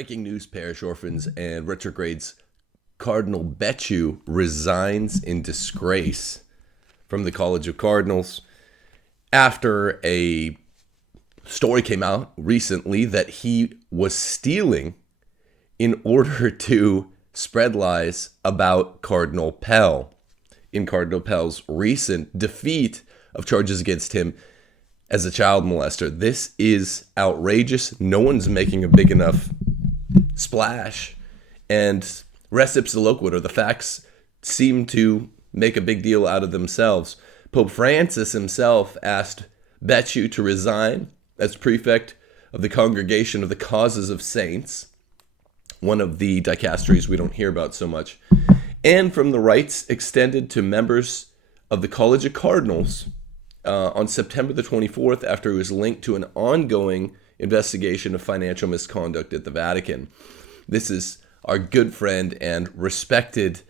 Breaking news, parish orphans and retrogrades. Cardinal Becciu resigns in disgrace from the College of Cardinals after a story came out recently that he was stealing in order to spread lies about Cardinal Pell in Cardinal Pell's recent defeat of charges against him as a child molester. This is outrageous. No one's making a big enough splash, and res ipsa loquitur, the facts seem to make a big deal out of themselves. Pope Francis himself asked Becciu to resign as prefect of the Congregation of the Causes of Saints, one of the dicasteries we don't hear about so much, and from the rights extended to members of the College of Cardinals on September the 24th after it was linked to an ongoing investigation of financial misconduct at the Vatican. This is our good friend and respected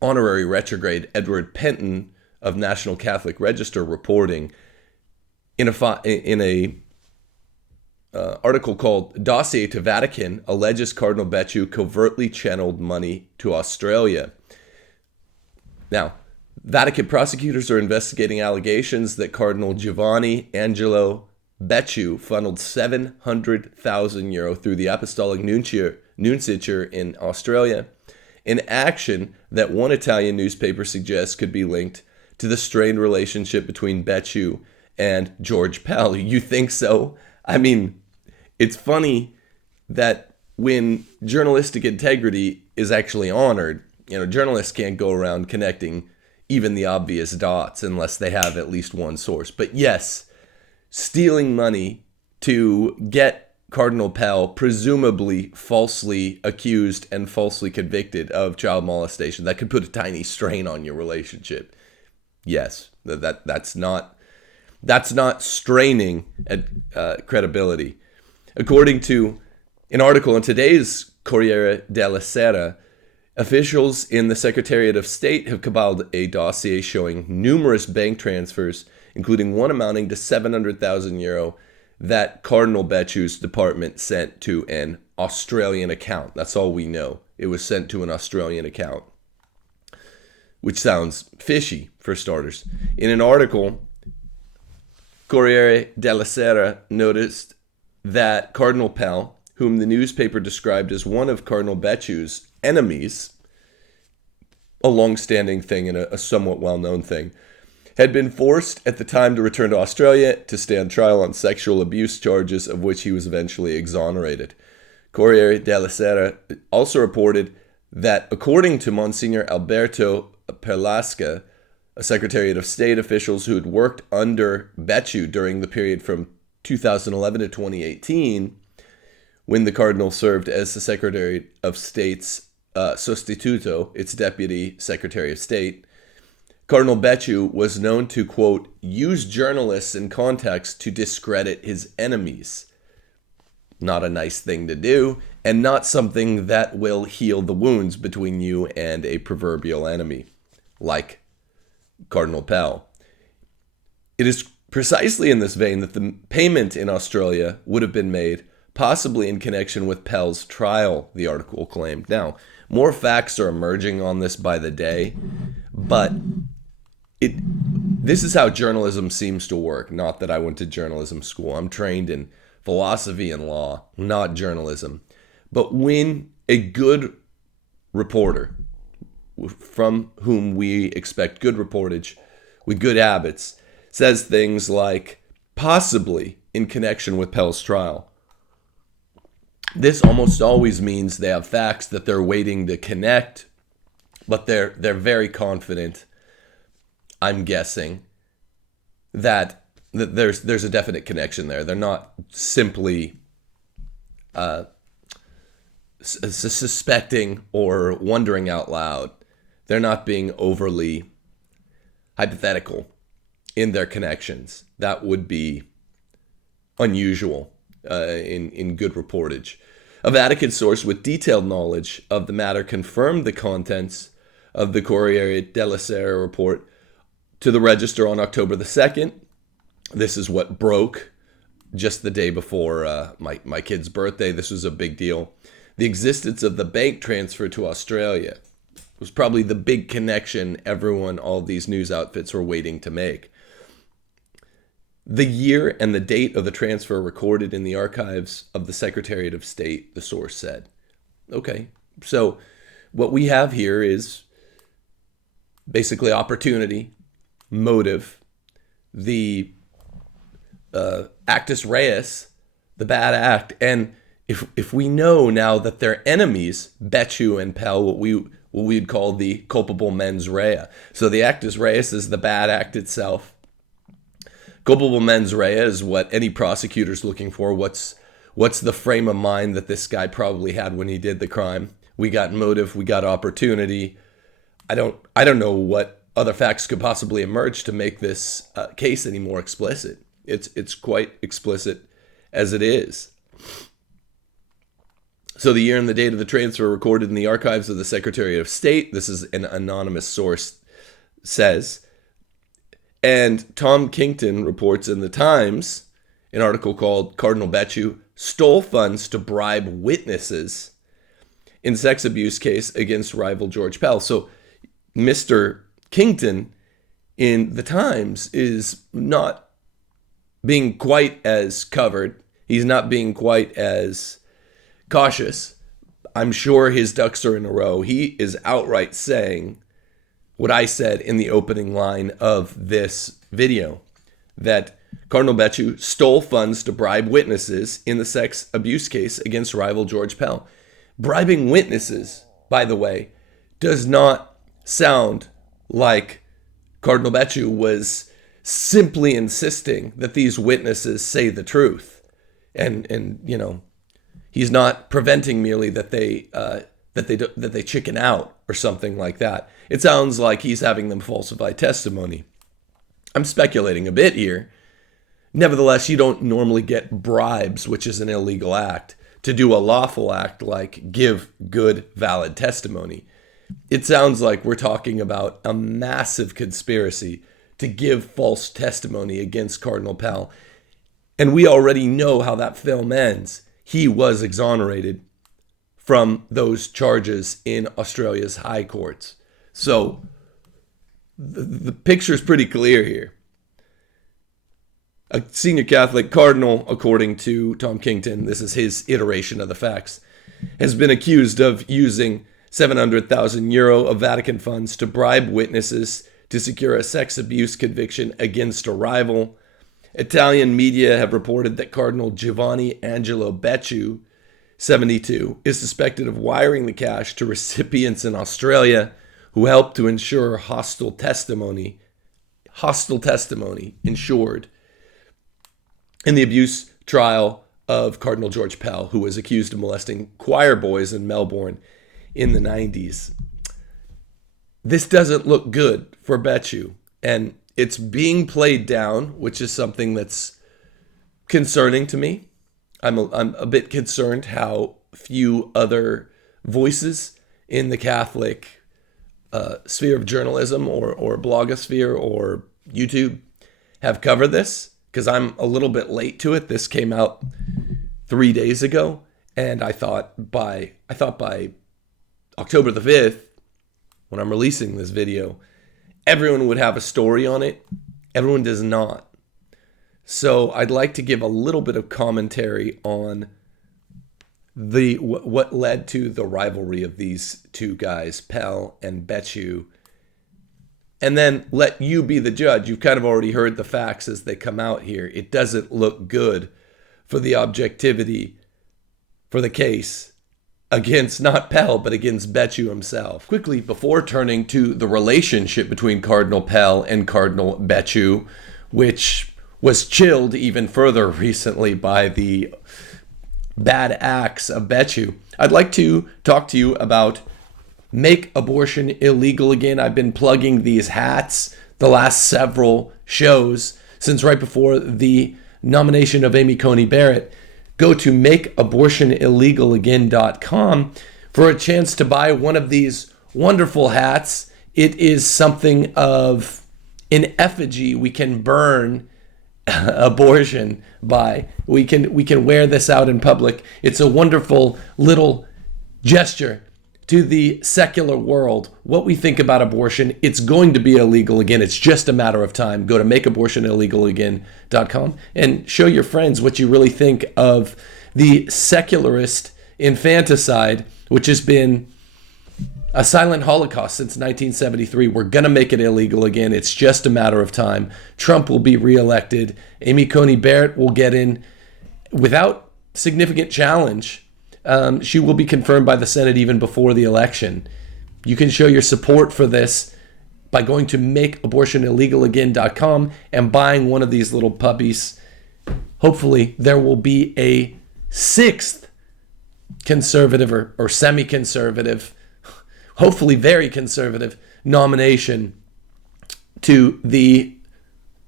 honorary retrograde Edward Penton of National Catholic Register reporting in a article called "Dossier to Vatican Alleges Cardinal Becciu Covertly Channeled Money to Australia." Now, Vatican prosecutors are investigating allegations that Cardinal Giovanni Angelo Becciu funneled €700,000 through the Apostolic Nunciature in Australia, an action that one Italian newspaper suggests could be linked to the strained relationship between Becciu and George Pell. You think so? I mean, it's funny that when journalistic integrity is actually honored, journalists can't go around connecting even the obvious dots unless they have at least one source. But yes, stealing money to get Cardinal Pell presumably falsely accused and falsely convicted of child molestation, that could put a tiny strain on your relationship. Yes, that's not straining at credibility. According to an article in today's Corriere della Sera, officials in the Secretariat of State have compiled a dossier showing numerous bank transfers, including one amounting to €700,000 that Cardinal Becciu's department sent to an Australian account. That's all we know. It was sent to an Australian account, which sounds fishy for starters. In an article, Corriere della Sera noticed that Cardinal Pell, whom the newspaper described as one of Cardinal Becciu's enemies, a long-standing thing and a somewhat well-known thing, had been forced at the time to return to Australia to stand trial on sexual abuse charges, of which he was eventually exonerated. Corriere della Sera also reported that, according to Monsignor Alberto Perlasca, a Secretariat of State officials who had worked under Becciu during the period from 2011 to 2018, when the Cardinal served as the Secretary of State's sostituto, its Deputy Secretary of State, Cardinal Becciu was known to, quote, use journalists and contacts to discredit his enemies. Not a nice thing to do, and not something that will heal the wounds between you and a proverbial enemy, like Cardinal Pell. It is precisely in this vein that the payment in Australia would have been made, possibly in connection with Pell's trial, the article claimed. Now, more facts are emerging on this by the day, but this is how journalism seems to work. Not that I went to journalism school. I'm trained in philosophy and law, not journalism. But when a good reporter, from whom we expect good reportage, with good habits, says things like, possibly in connection with Pell's trial, this almost always means they have facts that they're waiting to connect, but they're very confident, I'm guessing, that there's a definite connection there. They're not simply suspecting or wondering out loud. They're not being overly hypothetical in their connections. That would be unusual in good reportage. A Vatican source with detailed knowledge of the matter confirmed the contents of the Corriere della Sera report to the Register on October the 2nd. This is what broke just the day before my kid's birthday. This was a big deal. the existence of the bank transfer to Australia was probably the big connection all these news outfits were waiting to make. The year and the date of the transfer recorded in the archives of the Secretariat of State, the source said. Okay, so what we have here is basically opportunity, motive, the actus reus, the bad act. And if we know now that they're enemies, Becciu and Pell, what we'd call the culpable mens rea. So the actus reus is the bad act itself. Culpable mens rea is what any prosecutor's looking for. What's the frame of mind that this guy probably had when he did the crime? We got motive, we got opportunity. I don't know what other facts could possibly emerge to make this case any more explicit. It's quite explicit as it is. So the year and the date of the transfer recorded in the archives of the Secretary of State, this is an anonymous source, says. And Tom Kington reports in the Times an article called Cardinal Becciu Stole Funds to Bribe Witnesses in Sex Abuse Case Against Rival George Pell. So Mr. Kington in the Times is not being quite as covered. He's not being quite as cautious. I'm sure his ducks are in a row. He is outright saying what I said in the opening line of this video, that Cardinal Becciu stole funds to bribe witnesses in the sex abuse case against rival George Pell. Bribing witnesses, by the way, does not sound like Cardinal Becciu was simply insisting that these witnesses say the truth. And you know, he's not preventing merely that they chicken out or something like that. It sounds like he's having them falsify testimony. I'm speculating a bit here. Nevertheless, you don't normally get bribes, which is an illegal act, to do a lawful act like give good, valid testimony. It sounds like we're talking about a massive conspiracy to give false testimony against Cardinal Pell. And we already know how that film ends. He was exonerated from those charges in Australia's high courts. So the picture's pretty clear here. A senior Catholic cardinal, according to Tom Kington, this is his iteration of the facts, has been accused of using 700,000 euro of Vatican funds to bribe witnesses to secure a sex abuse conviction against a rival. Italian media have reported that Cardinal Giovanni Angelo Becciu, 72, is suspected of wiring the cash to recipients in Australia who helped to ensure hostile testimony ensured in the abuse trial of Cardinal George Pell, who was accused of molesting choir boys in Melbourne in the 90s. This doesn't look good for Becciu, and it's being played down, which is something that's concerning to me. I'm a bit concerned how few other voices in the Catholic sphere of journalism or blogosphere or YouTube have covered this, because I'm a little bit late to it. This came out 3 days ago, and I thought by October the 5th, when I'm releasing this video, everyone would have a story on it. Everyone does not. So I'd like to give a little bit of commentary on what led to the rivalry of these two guys, Pell and Becciu, and then let you be the judge. You've kind of already heard the facts as they come out here. It doesn't look good for the objectivity for the case against not Pell, but against Becciu himself. Quickly, before turning to the relationship between Cardinal Pell and Cardinal Becciu, which was chilled even further recently by the bad acts of Becciu, I'd like to talk to you about Make Abortion Illegal Again. I've been plugging these hats the last several shows since right before the nomination of Amy Coney Barrett. Go to makeabortionillegalagain.com for a chance to buy one of these wonderful hats. It is something of an effigy we can burn abortion by. We can wear this out in public. It's a wonderful little gesture to the secular world what we think about abortion. It's going to be illegal again. It's just a matter of time. Go to makeabortionillegalagain.com and show your friends what you really think of the secularist infanticide, which has been a silent holocaust since 1973. We're going to make it illegal again. It's just a matter of time. Trump will be reelected. Amy Coney Barrett will get in without significant challenge. She will be confirmed by the Senate even before the election. You can show your support for this by going to makeabortionillegalagain.com and buying one of these little puppies. Hopefully there will be a sixth conservative or semi-conservative, hopefully very conservative nomination to the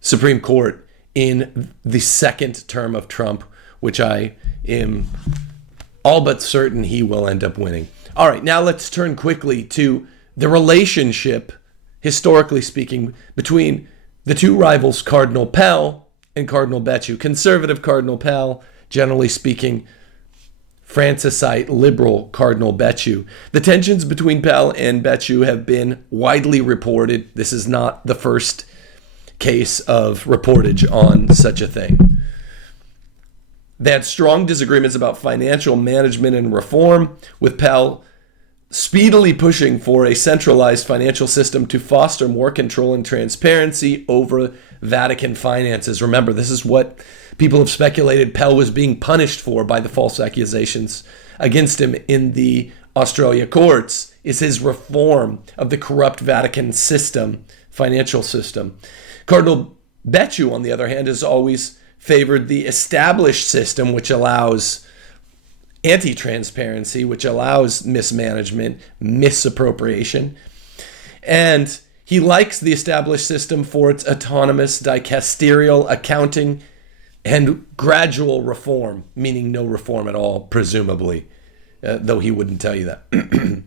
Supreme Court in the second term of Trump, which I am all but certain he will end up winning. All right, now let's turn quickly to the relationship, historically speaking, between the two rivals, Cardinal Pell and Cardinal Becciu. Conservative Cardinal Pell, generally speaking, Francisite liberal Cardinal Becciu. The tensions between Pell and Becciu have been widely reported. This is not the first case of reportage on such a thing. They had strong disagreements about financial management and reform, with Pell speedily pushing for a centralized financial system to foster more control and transparency over Vatican finances. Remember, this is what people have speculated Pell was being punished for by the false accusations against him in the Australia courts, is his reform of the corrupt Vatican system, financial system. Cardinal Becciu, on the other hand, has always favored the established system, which allows anti-transparency, which allows mismanagement, misappropriation. And he likes the established system for its autonomous dicasterial accounting and gradual reform, meaning no reform at all, presumably, though he wouldn't tell you that.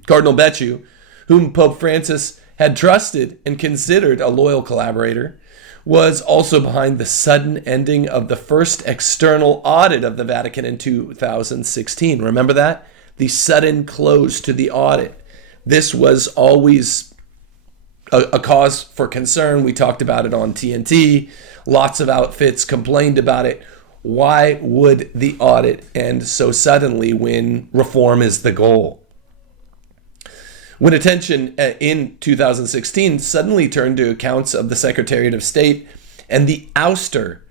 Cardinal Becciu, whom Pope Francis had trusted and considered a loyal collaborator, was also behind the sudden ending of the first external audit of the Vatican in 2016. Remember that? The sudden close to the audit. This was always a cause for concern. We talked about it on TNT. Lots of outfits complained about it. Why would the audit end so suddenly when reform is the goal? When attention in 2016 suddenly turned to accounts of the Secretariat of State and the ouster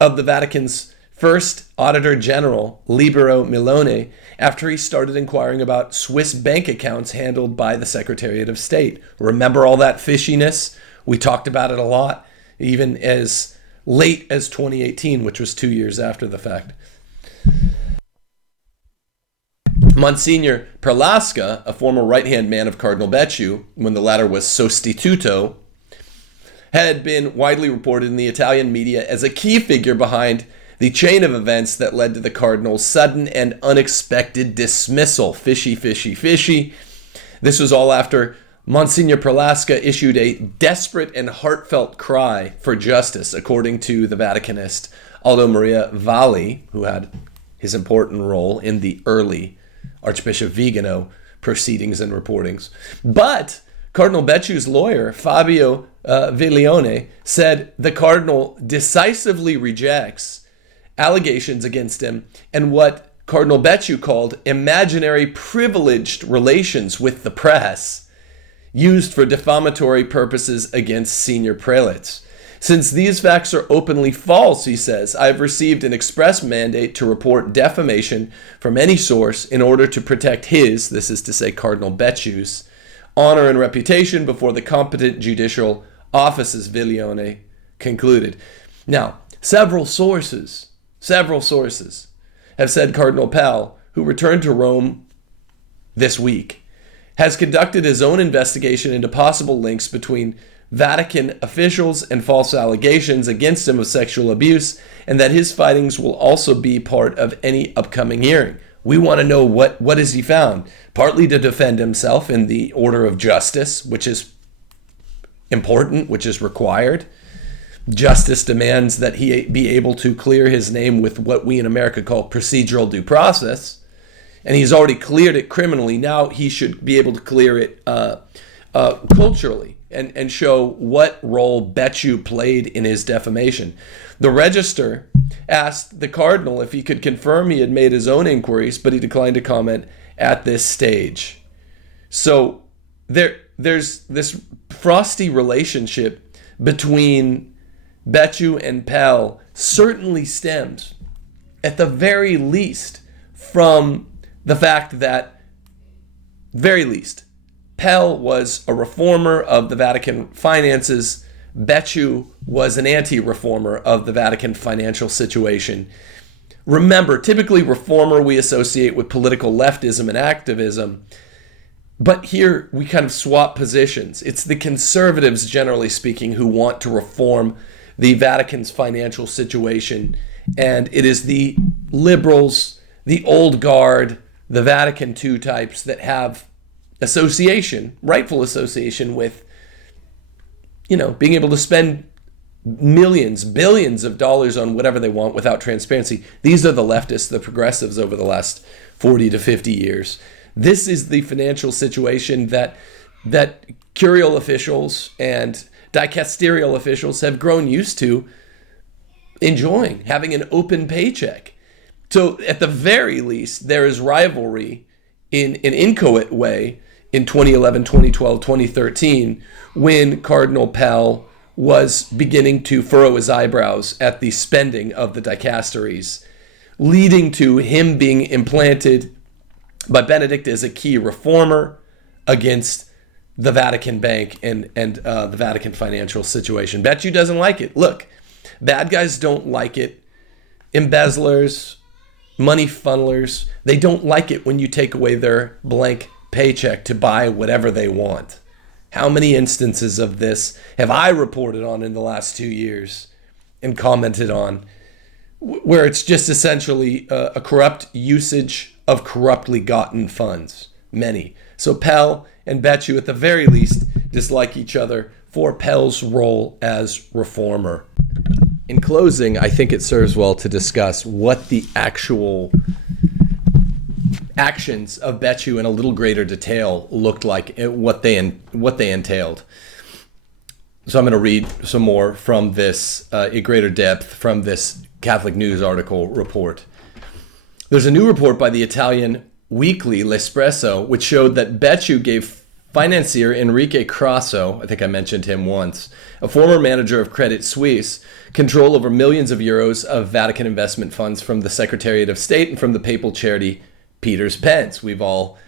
of the Vatican's first Auditor General, Libero Milone, after he started inquiring about Swiss bank accounts handled by the Secretariat of State. Remember all that fishiness? We talked about it a lot, even as late as 2018, which was 2 years after the fact. Monsignor Perlasca, a former right-hand man of Cardinal Becciu, when the latter was sostituto, had been widely reported in the Italian media as a key figure behind the chain of events that led to the Cardinal's sudden and unexpected dismissal. Fishy, fishy, fishy. This was all after Monsignor Perlasca issued a desperate and heartfelt cry for justice, according to the Vaticanist Aldo Maria Valli, who had his important role in the early Archbishop Vigano proceedings and reportings. But Cardinal Becciu's lawyer, Fabio Viglione, said the Cardinal decisively rejects allegations against him and what Cardinal Becciu called imaginary privileged relations with the press used for defamatory purposes against senior prelates. Since these facts are openly false, he says, I have received an express mandate to report defamation from any source in order to protect his, this is to say Cardinal Becciu's, honor and reputation before the competent judicial offices, Viglione concluded. Now, several sources have said Cardinal Pell, who returned to Rome this week, has conducted his own investigation into possible links between Vatican officials and false allegations against him of sexual abuse, and that his findings will also be part of any upcoming hearing. We want to know what has he found, partly to defend himself in the order of justice, which is important, which is required. Justice demands that he be able to clear his name with what we in America call procedural due process. and he's already cleared it criminally. Now he should be able to clear it culturally and show what role Becciu played in his defamation. The Register asked the Cardinal if he could confirm he had made his own inquiries, but he declined to comment at this stage. So there's this frosty relationship between Becciu and Pell certainly stems, at the very least, from the fact that, very least, Pell was a reformer of the Vatican finances. Becciu was an anti-reformer of the Vatican financial situation. Remember, typically reformer we associate with political leftism and activism, but here we kind of swap positions. It's the conservatives, generally speaking, who want to reform the Vatican's financial situation, and it is the liberals, the old guard, the Vatican II types that have association, rightful association with, being able to spend millions, billions of dollars on whatever they want without transparency. These are the leftists, the progressives over the last 40 to 50 years. This is the financial situation that curial officials and dicasterial officials have grown used to enjoying, having an open paycheck. So at the very least, there is rivalry in an inchoate way in 2011, 2012, 2013, when Cardinal Pell was beginning to furrow his eyebrows at the spending of the dicasteries, leading to him being implanted by Benedict as a key reformer against the Vatican Bank and the Vatican financial situation. Becciu doesn't like it. Look, bad guys don't like it. Embezzlers, money funnelers, they don't like it when you take away their blank paycheck to buy whatever they want. How many instances of this have I reported on in the last 2 years and commented on, where it's just essentially a corrupt usage of corruptly gotten funds? Many. So Pell and Becciu, at the very least, dislike each other for Pell's role as reformer. In closing, I think it serves well to discuss what the actual actions of Becciu in a little greater detail looked like, what they entailed. So I'm going to read some more from this in greater depth from this Catholic News article report. There's a new report by the Italian weekly L'Espresso, which showed that Becciu gave financier Enrique Crasso, I think I mentioned him once, a former manager of Credit Suisse, control over millions of euros of Vatican investment funds from the Secretariat of State and from the papal charity Peter's Pence. We've all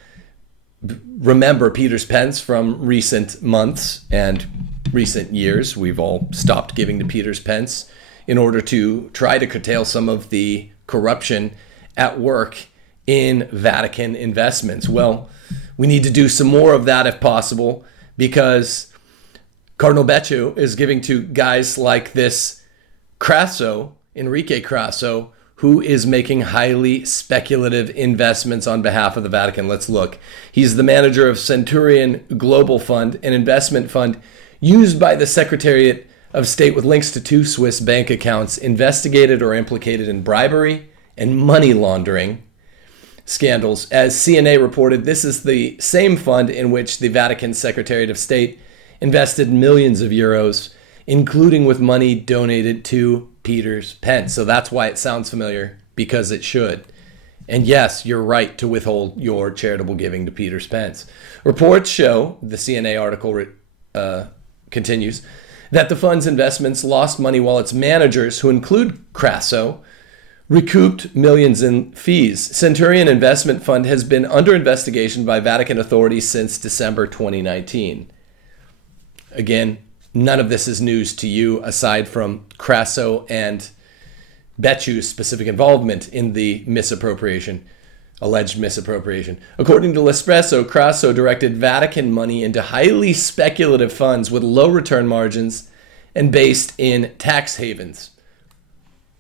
remember Peter's Pence from recent months and recent years. We've all stopped giving to Peter's Pence in order to try to curtail some of the corruption at work in Vatican investments. Well, we need to do some more of that if possible, because Cardinal Becciu is giving to guys like this Crasso, Enrique Crasso, who is making highly speculative investments on behalf of the Vatican. Let's look. He's the manager of Centurion Global Fund, an investment fund used by the Secretariat of State with links to 2 Swiss bank accounts investigated or implicated in bribery and money laundering scandals. As CNA reported, this is the same fund in which the Vatican Secretariat of State invested millions of euros, including with money donated to Peter's Pence. So that's why it sounds familiar, because it should. And yes, you're right to withhold your charitable giving to Peter's Pence. Reports show, the CNA article continues, that the fund's investments lost money while its managers, who include Crasso, recouped millions in fees. Centurion Investment Fund has been under investigation by Vatican authorities since December 2019. Again, none of this is news to you aside from Crasso and Becciu's specific involvement in the alleged misappropriation. According to L'Espresso, Crasso directed Vatican money into highly speculative funds with low return margins and based in tax havens.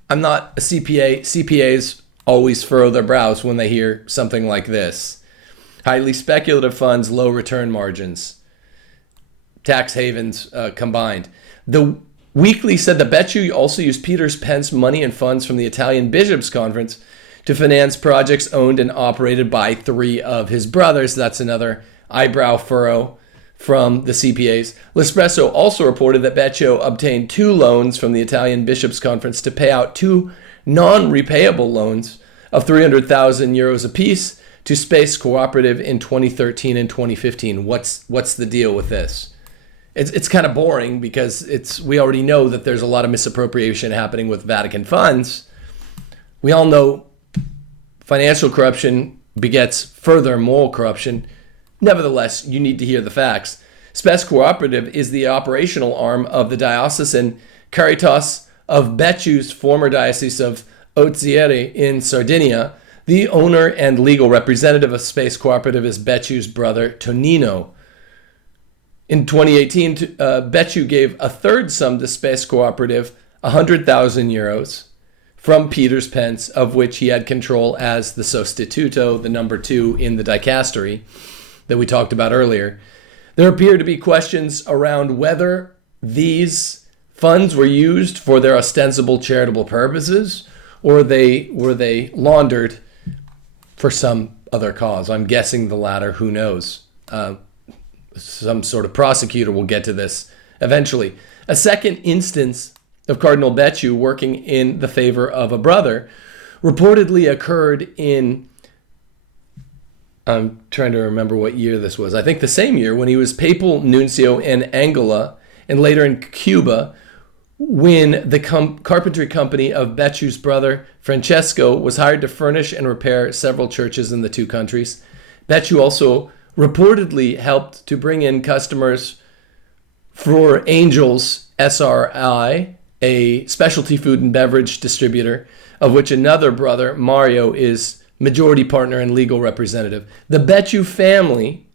I'm not a CPA. CPAs always furrow their brows when they hear something like this. Highly speculative funds, low return margins, tax havens combined. The Weekly said that Becciu also used Peter's Pence money and funds from the Italian Bishops' Conference to finance projects owned and operated by 3 of his brothers. That's another eyebrow furrow from the CPAs. L'Espresso also reported that Becciu obtained 2 loans from the Italian Bishops' Conference to pay out 2 non-repayable loans of 300,000 euros apiece to Space Cooperative in 2013 and 2015. What's the deal with this? It's kind of boring because we already know that there's a lot of misappropriation happening with Vatican funds. We all know financial corruption begets further moral corruption. Nevertheless, you need to hear the facts. Space Cooperative is the operational arm of the diocesan Caritas of Becciu's former diocese of Ozieri in Sardinia. The owner and legal representative of Space Cooperative is Becciu's brother, Tonino. In 2018, Becciu gave a third sum to Space Cooperative, 100,000 euros, from Peter's Pence, of which he had control as the sostituto, the number 2 in the dicastery that we talked about earlier. There appear to be questions around whether these funds were used for their ostensible charitable purposes or were they laundered for some other cause. I'm guessing the latter. Who knows? Some sort of prosecutor will get to this eventually. A second instance of Cardinal Becciu working in the favor of a brother reportedly occurred in, I'm trying to remember what year this was. I think the same year when he was papal nuncio in Angola and later in Cuba, when the carpentry company of Becciu's brother Francesco was hired to furnish and repair several churches in the 2 countries. Becciu also reportedly helped to bring in customers for Angels SRI, a specialty food and beverage distributor, of which another brother, Mario, is majority partner and legal representative. The Becciu family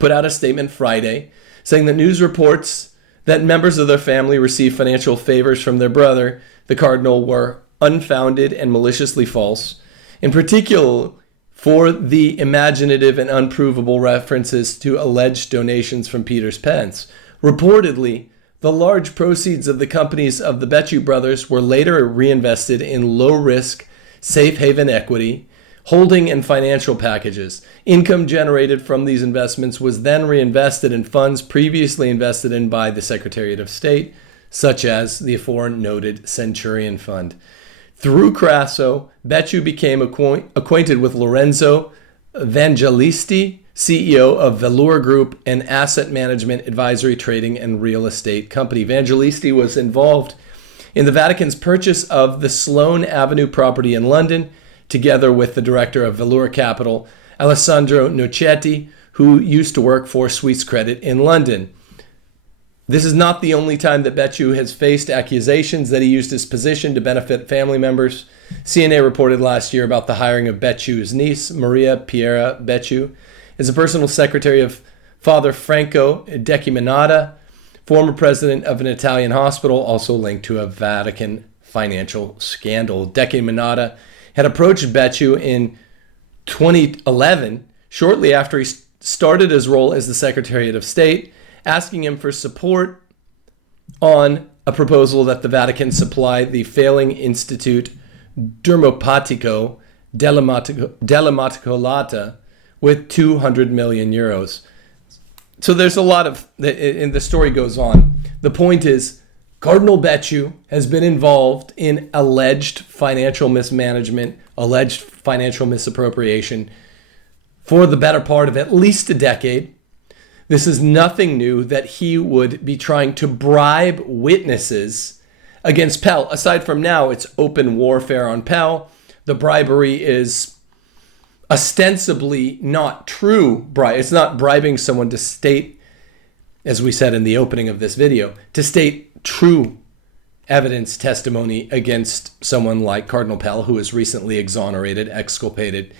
put out a statement Friday saying that news reports that members of their family received financial favors from their brother, the cardinal, were unfounded and maliciously false. In particular, for the imaginative and unprovable references to alleged donations from Peter's Pence. Reportedly, the large proceeds of the companies of the Becciu brothers were later reinvested in low-risk, safe haven equity, holding and financial packages. Income generated from these investments was then reinvested in funds previously invested in by the Secretariat of State, such as the aforementioned Centurion Fund. Through Crasso, Becciu became acquainted with Lorenzo Evangelisti, CEO of Velour Group, an asset management, advisory, trading, and real estate company. Evangelisti was involved in the Vatican's purchase of the Sloane Avenue property in London, together with the director of Velour Capital, Alessandro Nocetti, who used to work for Swiss Credit in London. This is not the only time that Becciu has faced accusations that he used his position to benefit family members. CNA reported last year about the hiring of Becciu's niece, Maria Piera Becciu, as a personal secretary of Father Franco Decchiminata, former president of an Italian hospital, also linked to a Vatican financial scandal. Decchiminata had approached Becciu in 2011, shortly after he started his role as the Secretariat of State, asking him for support on a proposal that the Vatican supply the failing Institute Dermopatico dell'Immacolata with 200 million euros. So there's a lot of, and the story goes on. The point is, Cardinal Becciu has been involved in alleged financial mismanagement, alleged financial misappropriation for the better part of at least a decade. This is nothing new that he would be trying to bribe witnesses against Pell. Aside from now, it's open warfare on Pell. The bribery is ostensibly not true. It's not bribing someone to state, as we said in the opening of this video, to state true evidence testimony against someone like Cardinal Pell, who was recently exonerated, exculpated.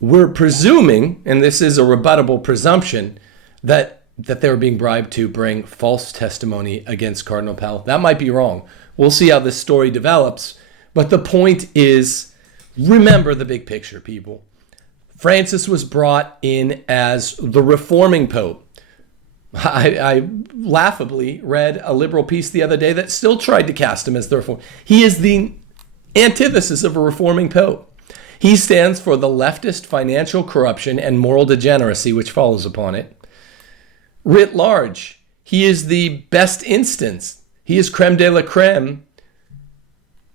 We're presuming, and this is a rebuttable presumption, that they were being bribed to bring false testimony against Cardinal Pell. That might be wrong. We'll see how this story develops. But the point is, remember the big picture, people. Francis was brought in as the reforming pope. I laughably read a liberal piece the other day that still tried to cast him as the reform. He is the antithesis of a reforming pope. He stands for the leftist financial corruption and moral degeneracy which follows upon it. Writ large, he is the best instance. He is creme de la creme,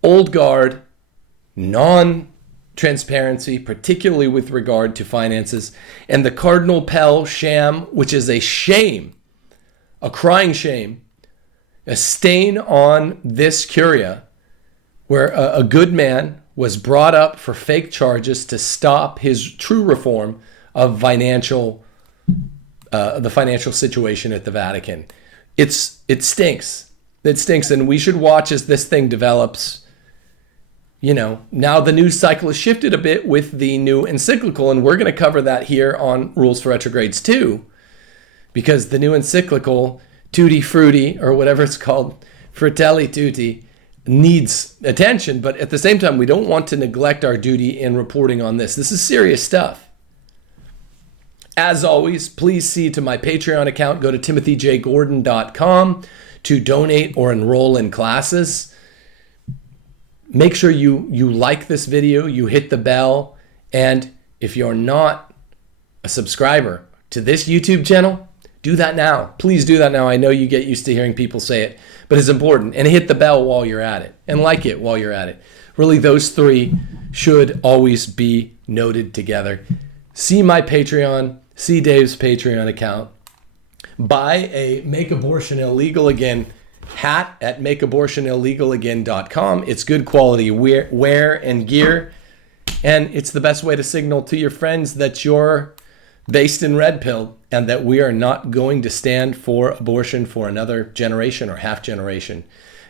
old guard, non-transparency, particularly with regard to finances, and the Cdnl Pell sham, which is a shame, a crying shame, a stain on this curia, where a good man was brought up for fake charges to stop his true reform of the financial situation at the Vatican. It stinks. It stinks, and we should watch as this thing develops. Now the news cycle has shifted a bit with the new encyclical, and we're going to cover that here on Rules for Retrogrades 2, because the new encyclical, Tutti Frutti, or whatever it's called, Fratelli Tutti, needs attention, but at the same time, we don't want to neglect our duty in reporting on this. This is serious stuff. As always, please see to my Patreon account. Go to timothyjgordon.com to donate or enroll in classes. Make sure you like this video, you hit the bell, and if you're not a subscriber to this YouTube channel, do that now. Please do that now. I know you get used to hearing people say it, but it's important. And hit the bell while you're at it, and like it while you're at it. Really, those three should always be noted together. See my Patreon, see Dave's Patreon account. Buy a Make Abortion Illegal Again hat at makeabortionillegalagain.com. It's good quality wear and gear, and it's the best way to signal to your friends that you're based in red pill and that we are not going to stand for abortion for another generation or half generation.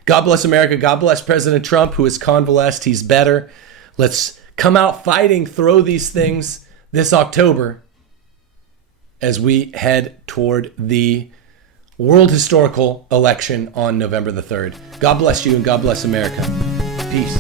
God bless America. God bless President Trump, who is convalesced. He's better. Let's come out fighting, throw these things this October as we head toward the world historical election on November the 3rd. God bless you and God bless America. Peace.